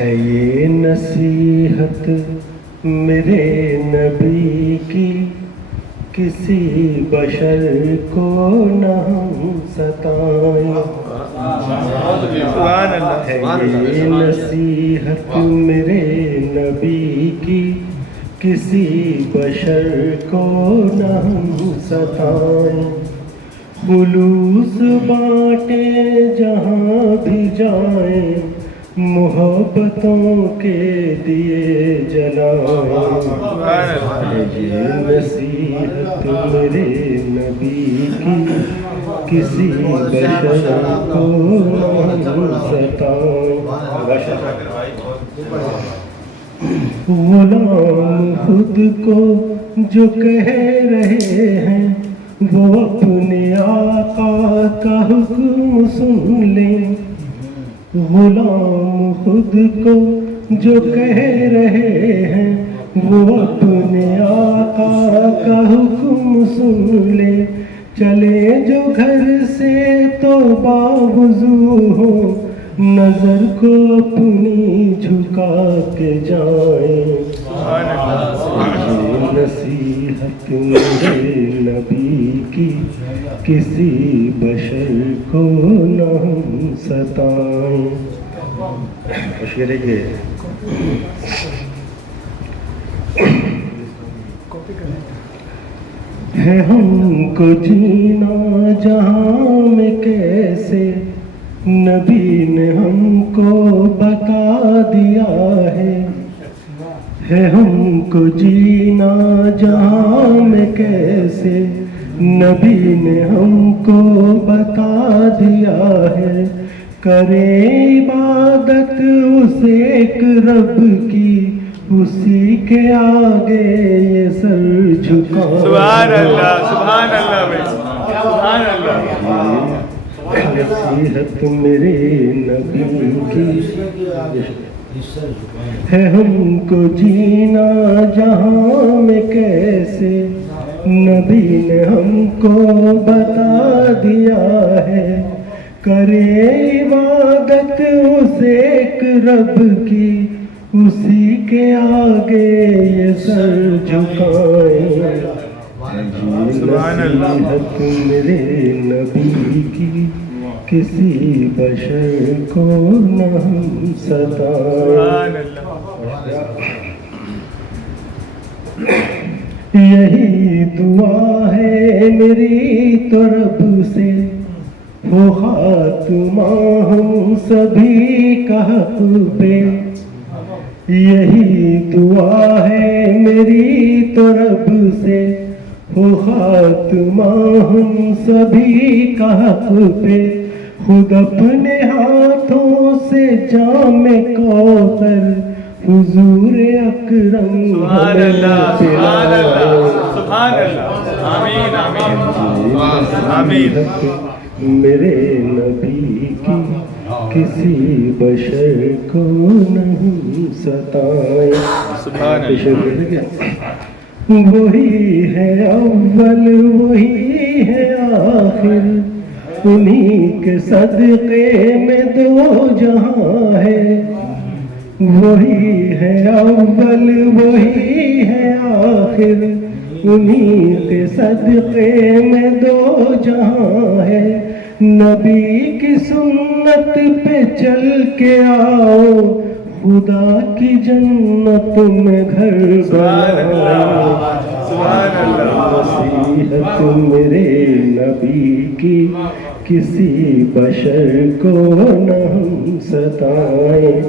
ہے یہ نصیحت میرے نبی کی، کسی بشر کو نہ ہم ستائیں۔ ہے یہ نصیحت میرے نبی کی، کسی بشر کو نہ ہم ستائیں۔ خلوص بانٹیں جہاں بھی جائیں، محبتوں کے دیے جلائیں۔ ہے یہ نصیحت میرے نبی کی، کسی بشر کو نہ ستائیں۔ غلام خود کو جو کہہ رہے ہیں، وہ اپنے آقا کا حکم سن لیں۔ غلام خود کو جو کہہ رہے ہیں، وہ اپنے آقا کا حکم سن لیں۔ چلے جو گھر سے تو باوضو ہو، نظر کو اپنی جھکا کے جائیں۔ یہ نصیحت میرے نبی کی، کسی بشر کو نہ ہم ستائیں۔ مشکل ہے ہے ہم کو جینا جہاں میں کیسے، نبی نے ہم کو بتا دیا ہے ہم کو جینا جہاں میں کیسے، نبی نے ہم کو بتا دیا ہے۔ کریں عبادت اس ایک رب کی، اسی کے آگے یہ سر جھکائیں۔ سبحان اللہ، سبحان اللہ بھائی، سبحان اللہ۔ نصیحت میرے نبی کی، ہے ہم کو جینا جہاں میں کیسے، نبی نے ہم کو بتا دیا ہے۔ کریں عبادت اس ایک رب کی، اسی کے آگے یہ سر جھکائیں۔ نصیحت میرے نبی کی، کسی بشر کو نہ ہم ستائیں۔ یہی دعا ہے میری تو رب سے، ہو خاتمہ ہم سبھی کا حق پہ۔ یہی دعا ہے میری تو رب سے، ہو خاتمہ ہم سبھی کا حق پہ۔ خود اپنے ہاتھوں سے جام کوثر حضور اکرم سبحان اللہ، سبحان اللہ، سبحان اللہ۔ آمین، آمین، آمین۔ میرے نبی کی، کسی بشر کو نہیں ستائیں۔ سبحان اللہ۔ وہی ہے اول، وہی ہے آخر، انہی کے صدقے میں دو جہاں ہے۔ وہی ہے اول، وہی ہے آخر، انہی کے صدقے میں دو جہاں ہے۔ نبی کی سنت پہ چل کے آؤ، خدا کی جنت میں گھر بناؤ۔ نصیحت میرے نبی کی، کسی بشر کو نہ ہم ستائیں۔